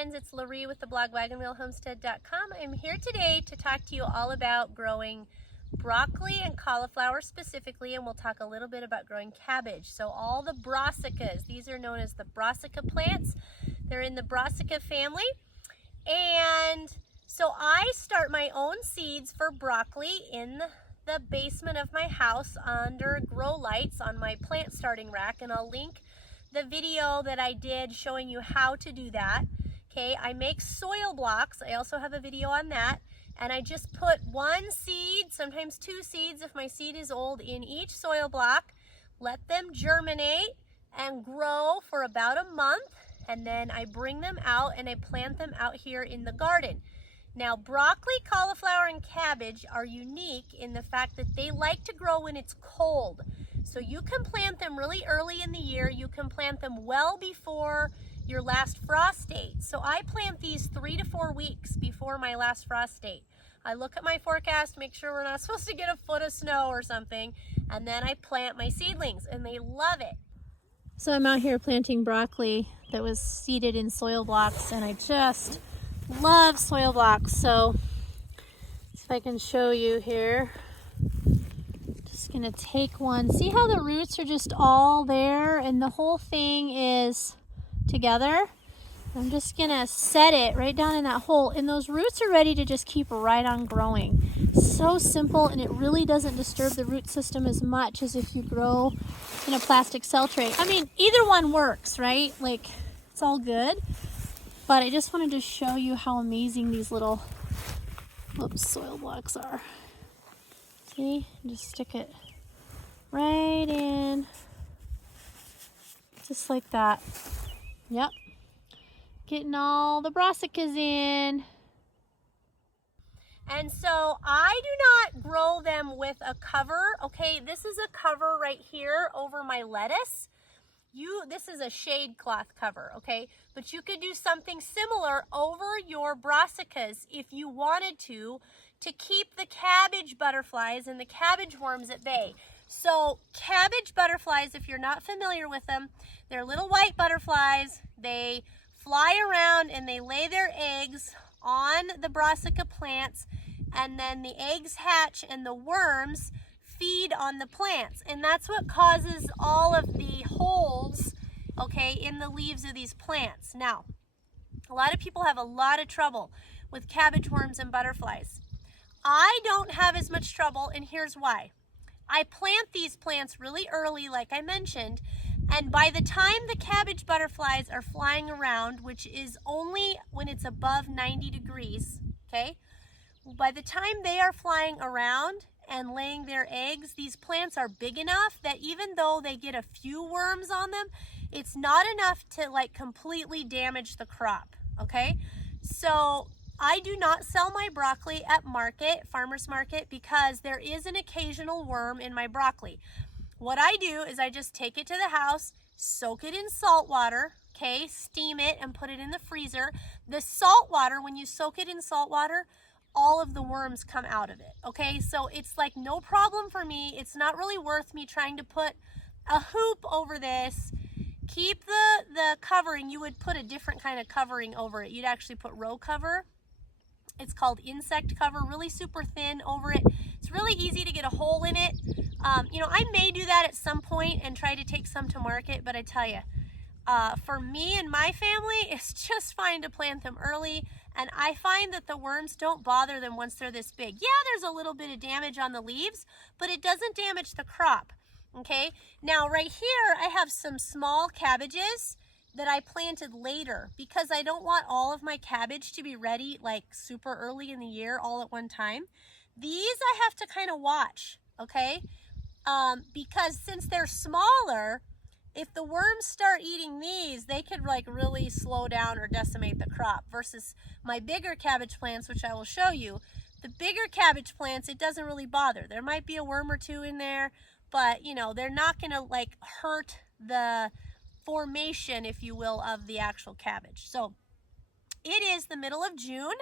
friends, it's Loree with the blog wagonwheelhomestead.com. I'm here today to talk to you all about growing broccoli and cauliflower specifically, and we'll talk a little bit about growing cabbage. So all the brassicas, these are known as the brassica plants. They're in the brassica family. And so I start my own seeds for broccoli in the basement of my house under grow lights on my plant starting rack, and I'll link the video that I did showing you how to do that. Okay, I make soil blocks. I also have a video on that. And I just put one seed, sometimes two seeds if my seed is old, in each soil block. Let them germinate and grow for about a month. And then I bring them out and I plant them out here in the garden. Now, broccoli, cauliflower, and cabbage are unique in the fact that they like to grow when it's cold. So you can plant them really early in the year. You can plant them well before your last frost date. So I plant these 3 to 4 weeks before my last frost date. I look at my forecast, make sure we're not supposed to get a foot of snow or something, and then I plant my seedlings, and they love it. So I'm out here planting broccoli that was seeded in soil blocks, and I just love soil blocks. So if I can show you here. Just gonna take one. See how the roots are just all there and the whole thing is together? I'm just gonna set it right down in that hole, and those roots are ready to just keep right on growing. So simple, and it really doesn't disturb the root system as much as if you grow in a plastic cell tray. I mean, either one works, right? Like, it's all good. But I just wanted to show you how amazing these little soil blocks are. See? Just stick it right in. Just like that. Yep. Getting all the brassicas in. And so I do not grow them with a cover. Okay, this is a cover right here over my lettuce. This is a shade cloth cover, okay? But you could do something similar over your brassicas if you wanted to keep the cabbage butterflies and the cabbage worms at bay. So cabbage butterflies, if you're not familiar with them, they're little white butterflies. They fly around and they lay their eggs on the brassica plants, and then the eggs hatch and the worms feed on the plants, and that's what causes all of the holes, okay, in the leaves of these plants. Now, a lot of people have a lot of trouble with cabbage worms and butterflies. I don't have as much trouble, and here's why. I plant these plants really early, like I mentioned, and by the time the cabbage butterflies are flying around, which is only when it's above 90 degrees, okay? By the time they are flying around and laying their eggs, these plants are big enough that even though they get a few worms on them, it's not enough to like completely damage the crop, okay? So I do not sell my broccoli at farmer's market, because there is an occasional worm in my broccoli. What I do is I just take it to the house, soak it in salt water, okay, steam it and put it in the freezer. The salt water, when you soak it in salt water, all of the worms come out of it, okay? So it's like no problem for me. It's not really worth me trying to put a hoop over this. Keep the covering. You would put a different kind of covering over it. You'd actually put row cover. It's called insect cover, really super thin over it. It's really easy to get a hole in it. You know, I may do that at some point and try to take some to market, but I tell you, for me and my family, it's just fine to plant them early. And I find that the worms don't bother them once they're this big. Yeah, there's a little bit of damage on the leaves, but it doesn't damage the crop, okay? Now, right here, I have some small cabbages that I planted later because I don't want all of my cabbage to be ready like super early in the year all at one time. These I have to kind of watch, okay? Because since they're smaller, if the worms start eating these, they could like really slow down or decimate the crop, versus my bigger cabbage plants, which I will show you. The bigger cabbage plants, it doesn't really bother. There might be a worm or two in there, but you know, they're not gonna like hurt the formation, if you will, of the actual cabbage. So it is the middle of June.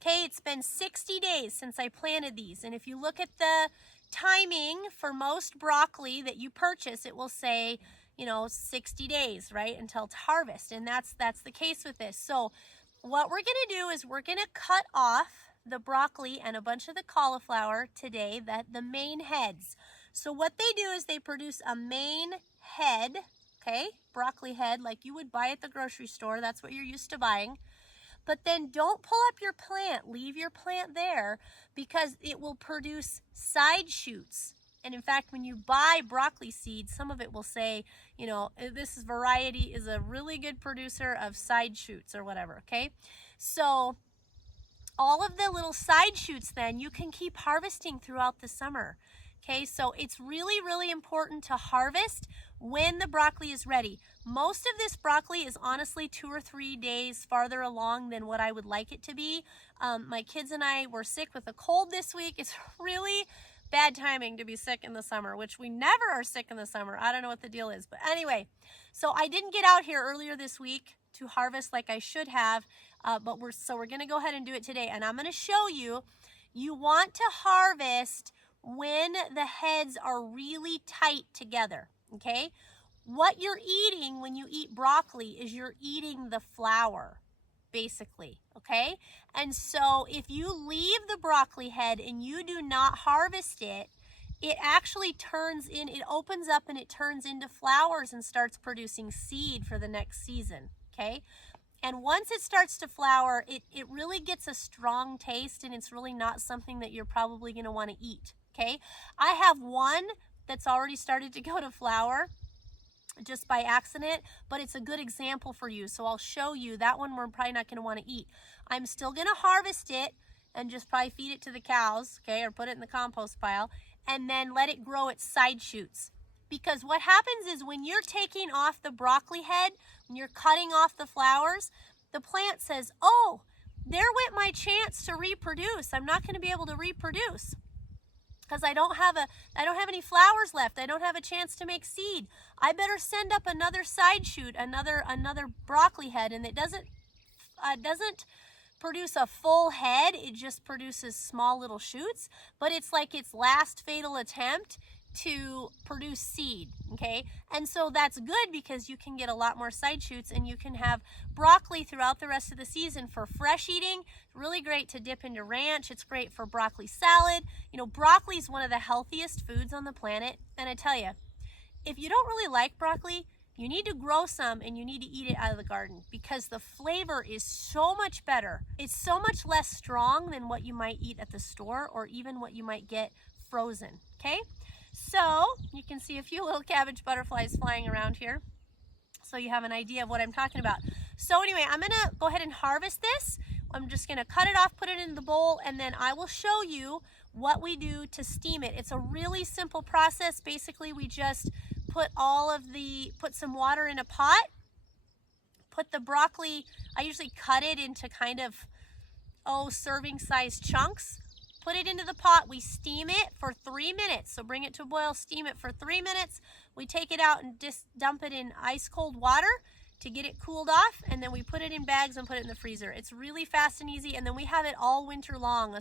Okay, it's been 60 days since I planted these, and if you look at the timing for most broccoli that you purchase, it will say, you know, 60 days, right, until it's harvest. And that's the case with this. So what we're gonna do is we're gonna cut off the broccoli and a bunch of the cauliflower today, the main heads. So what they do is they produce a main head, okay, broccoli head like you would buy at the grocery store. That's what you're used to buying. But then don't pull up your plant, leave your plant there, because it will produce side shoots. And in fact, when you buy broccoli seeds, some of it will say, you know, this variety is a really good producer of side shoots or whatever, okay? So all of the little side shoots then you can keep harvesting throughout the summer. Okay, so it's really, really important to harvest when the broccoli is ready. Most of this broccoli is honestly 2 or 3 days farther along than what I would like it to be. My kids and I were sick with a cold this week. It's really bad timing to be sick in the summer, which we never are sick in the summer. I don't know what the deal is, but anyway, so I didn't get out here earlier this week to harvest like I should have, but we're gonna go ahead and do it today. And I'm gonna show you, you want to harvest when the heads are really tight together, okay? What you're eating when you eat broccoli is you're eating the flower, basically, okay? And so if you leave the broccoli head and you do not harvest it, it actually turns in, it opens up and it turns into flowers and starts producing seed for the next season, okay? And once it starts to flower, it really gets a strong taste, and it's really not something that you're probably gonna wanna eat, okay? I have one that's already started to go to flower just by accident, but it's a good example for you. So I'll show you that one we're probably not gonna wanna eat. I'm still gonna harvest it and just probably feed it to the cows, okay, or put it in the compost pile, and then let it grow its side shoots. Because what happens is when you're taking off the broccoli head, when you're cutting off the flowers, the plant says, oh, there went my chance to reproduce. I'm not gonna be able to reproduce because I don't have any flowers left. I don't have a chance to make seed. I better send up another side shoot, another broccoli head, and it doesn't produce a full head. It just produces small little shoots, but it's like its last fatal attempt to produce seed, okay? And so that's good because you can get a lot more side shoots and you can have broccoli throughout the rest of the season for fresh eating. Really great to dip into ranch. It's great for broccoli salad. You know, broccoli is one of the healthiest foods on the planet. And I tell you, if you don't really like broccoli, you need to grow some and you need to eat it out of the garden because the flavor is so much better. It's so much less strong than what you might eat at the store or even what you might get frozen, okay? So you can see a few little cabbage butterflies flying around here, so you have an idea of what I'm talking about. So anyway, I'm gonna go ahead and harvest this. I'm just gonna cut it off, put it in the bowl, and then I will show you what we do to steam it. It's a really simple process. Basically, we just put some water in a pot, put the broccoli, I usually cut it into kind of, serving size chunks. Put it into the pot, we steam it for 3 minutes. So bring it to a boil, steam it for 3 minutes. We take it out and just dump it in ice cold water to get it cooled off, and then we put it in bags and put it in the freezer. It's really fast and easy, and then we have it all winter long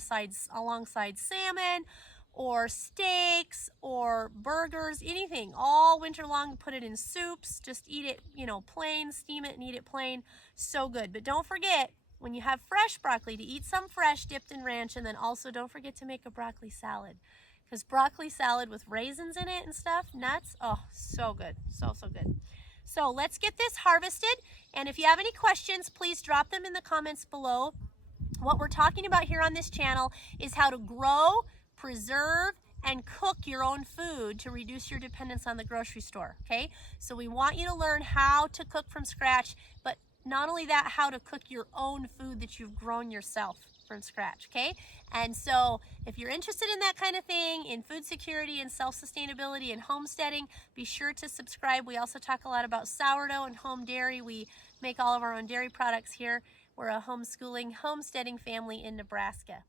alongside salmon or steaks or burgers, anything, all winter long. Put it in soups, just eat it, plain, steam it and eat it plain. So good. But don't forget, when you have fresh broccoli, to eat some fresh dipped in ranch, and then also don't forget to make a broccoli salad, because broccoli salad with raisins in it and stuff, nuts, oh, so good, so good. So let's get this harvested, and if you have any questions, please drop them in the comments below. What we're talking about here on this channel is how to grow, preserve, and cook your own food to reduce your dependence on the grocery store, okay? So we want you to learn how to cook from scratch, but not only that, how to cook your own food that you've grown yourself from scratch, okay? And so if you're interested in that kind of thing, in food security and self-sustainability and homesteading, be sure to subscribe. We also talk a lot about sourdough and home dairy. We make all of our own dairy products here. We're a homesteading family in Nebraska.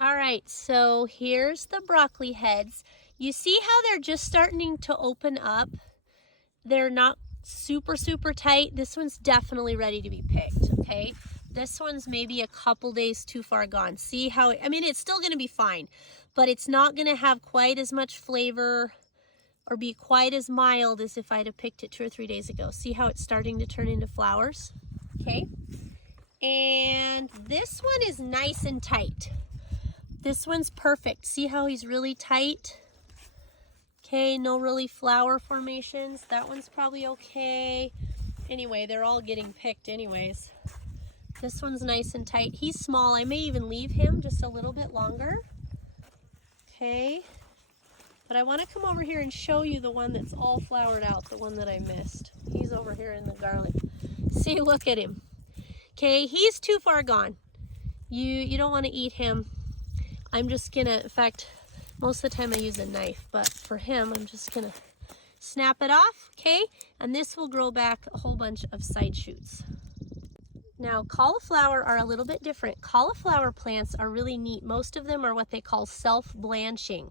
All right, so here's the broccoli heads. You see how they're just starting to open up? They're not super tight. This one's definitely ready to be picked, okay? This one's maybe a couple days too far gone. See how, it's still gonna be fine, but it's not gonna have quite as much flavor or be quite as mild as if I'd have picked it 2 or 3 days ago. See how it's starting to turn into flowers, okay? And this one is nice and tight. This one's perfect. See how he's really tight? Okay, no really flower formations. That one's probably okay. Anyway, they're all getting picked anyways. This one's nice and tight. He's small. I may even leave him just a little bit longer. Okay. But I want to come over here and show you the one that's all flowered out, the one that I missed. He's over here in the garlic. See, look at him. Okay, he's too far gone. You don't want to eat him. I'm just gonna, in fact, most of the time I use a knife, but for him, I'm just gonna snap it off, okay? And this will grow back a whole bunch of side shoots. Now, cauliflower are a little bit different. Cauliflower plants are really neat. Most of them are what they call self-blanching.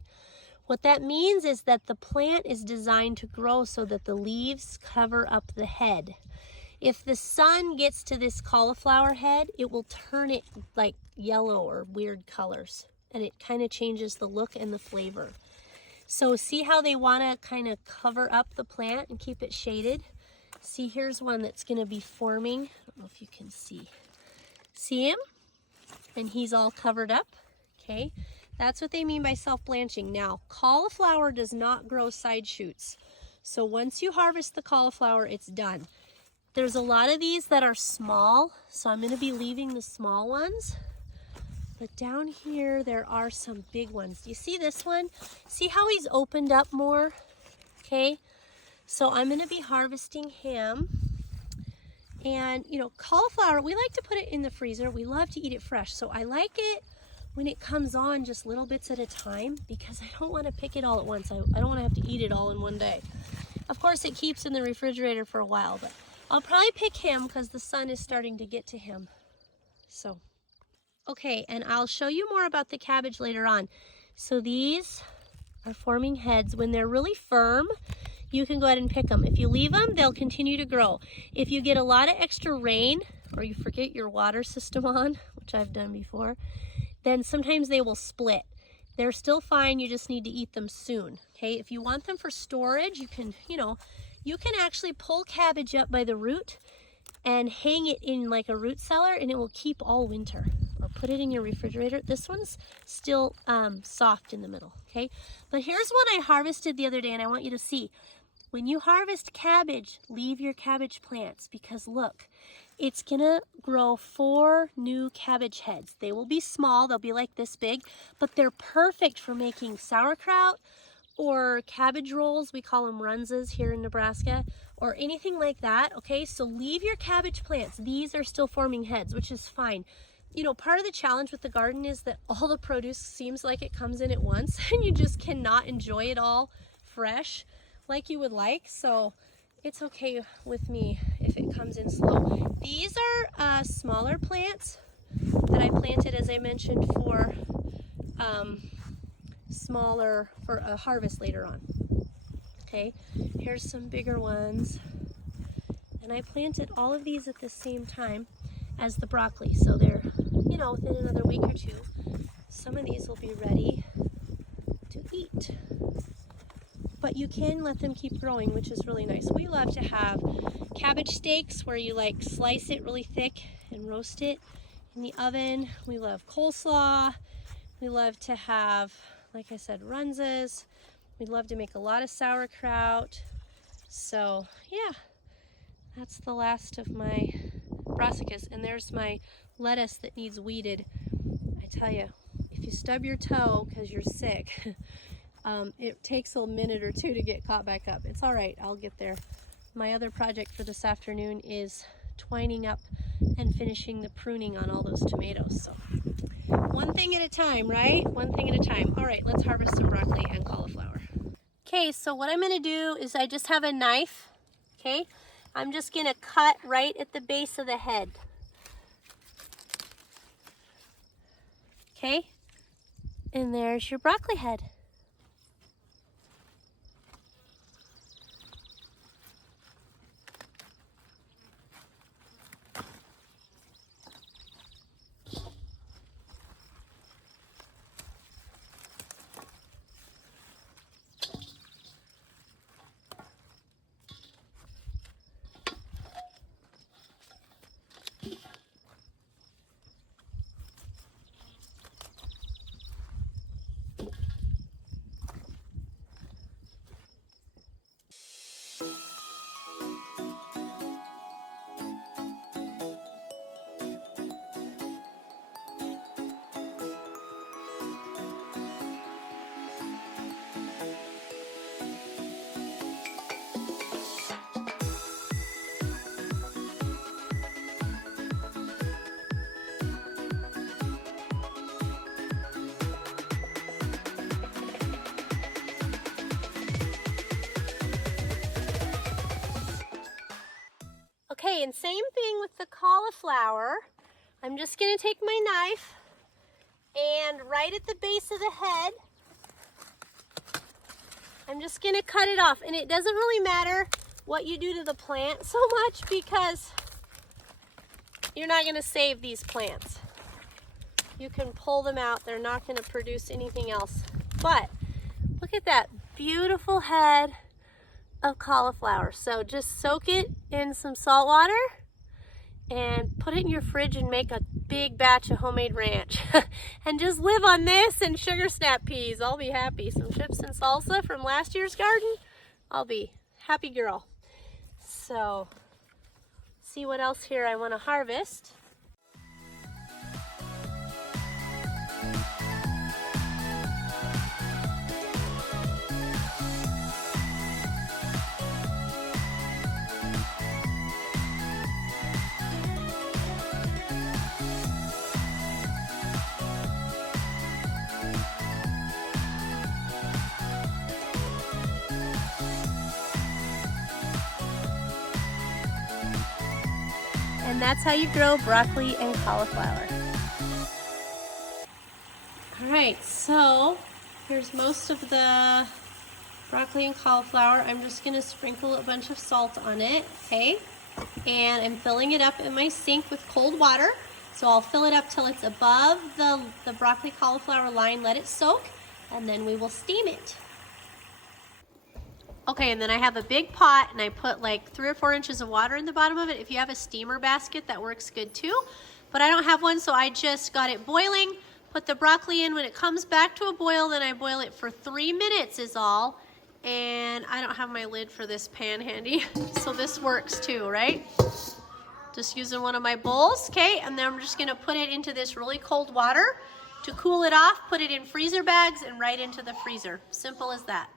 What that means is that the plant is designed to grow so that the leaves cover up the head. If the sun gets to this cauliflower head, it will turn it like yellow or weird colors, and it kind of changes the look and the flavor. So see how they want to kind of cover up the plant and keep it shaded? See, here's one that's going to be forming. I don't know if you can see. See him? And he's all covered up. Okay, that's what they mean by self-blanching. Now, cauliflower does not grow side shoots. So once you harvest the cauliflower, it's done. There's a lot of these that are small, so I'm going to be leaving the small ones. But down here, there are some big ones. Do you see this one? See how he's opened up more? Okay, so I'm going to be harvesting him. And, you know, cauliflower, we like to put it in the freezer. We love to eat it fresh. So I like it when it comes on just little bits at a time because I don't want to pick it all at once. I don't want to have to eat it all in one day. Of course, it keeps in the refrigerator for a while, but I'll probably pick him because the sun is starting to get to him. So, okay, and I'll show you more about the cabbage later on. So these are forming heads. When they're really firm, you can go ahead and pick them. If you leave them, they'll continue to grow. If you get a lot of extra rain or you forget your water system on, which I've done before, then sometimes they will split. They're still fine, you just need to eat them soon. Okay, if you want them for storage, you can, you can actually pull cabbage up by the root and hang it in like a root cellar and it will keep all winter. Or put it in your refrigerator. This one's still soft in the middle, okay? But here's one I harvested the other day and I want you to see. When you harvest cabbage, leave your cabbage plants because look, it's gonna grow 4 new cabbage heads. They will be small, they'll be like this big, but they're perfect for making sauerkraut or cabbage rolls. We call them runzas here in Nebraska, or anything like that, okay? So leave your cabbage plants. These are still forming heads, which is fine. You know, part of the challenge with the garden is that all the produce seems like it comes in at once and you just cannot enjoy it all fresh like you would like. So it's okay with me if it comes in slow. These are smaller plants that I planted, as I mentioned, for for a harvest later on. Okay, here's some bigger ones. And I planted all of these at the same time as the broccoli. So they're, within another week or two, some of these will be ready to eat. But you can let them keep growing, which is really nice. We love to have cabbage steaks where you like slice it really thick and roast it in the oven. We love coleslaw. We love to have, like I said, runzas. We love to make a lot of sauerkraut. So yeah, that's the last of my brassicas. And there's my lettuce that needs weeded. I tell you, if you stub your toe because you're sick, it takes a minute or two to get caught back up. It's all right, I'll get there. My other project for this afternoon is twining up and finishing the pruning on all those tomatoes. So one thing at a time, right? One thing at a time. All right, let's harvest some broccoli and cauliflower. Okay, so what I'm gonna do is I just have a knife, okay? I'm just gonna cut right at the base of the head. Okay, and there's your broccoli head. Okay, and same thing with the cauliflower. I'm just gonna take my knife and right at the base of the head, I'm just gonna cut it off. And it doesn't really matter what you do to the plant so much because you're not gonna save these plants. You can pull them out. They're not gonna produce anything else. But look at that beautiful head of cauliflower. So just soak it in some salt water and put it in your fridge and make a big batch of homemade ranch. And just live on this and sugar snap peas. I'll be happy. Some chips and salsa from last year's garden. I'll be happy girl. So, see what else here I want to harvest. And that's how you grow broccoli and cauliflower. All right, so here's most of the broccoli and cauliflower. I'm just gonna sprinkle a bunch of salt on it, okay? And I'm filling it up in my sink with cold water. So I'll fill it up till it's above the broccoli cauliflower line, let it soak, and then we will steam it. Okay, and then I have a big pot and I put like 3 or 4 inches of water in the bottom of it. If you have a steamer basket, that works good too. But I don't have one, so I just got it boiling, put the broccoli in. When it comes back to a boil, then I boil it for 3 minutes is all. And I don't have my lid for this pan handy, so this works too, right? Just using one of my bowls, okay? And then I'm just gonna put it into this really cold water to cool it off, put it in freezer bags and right into the freezer. Simple as that.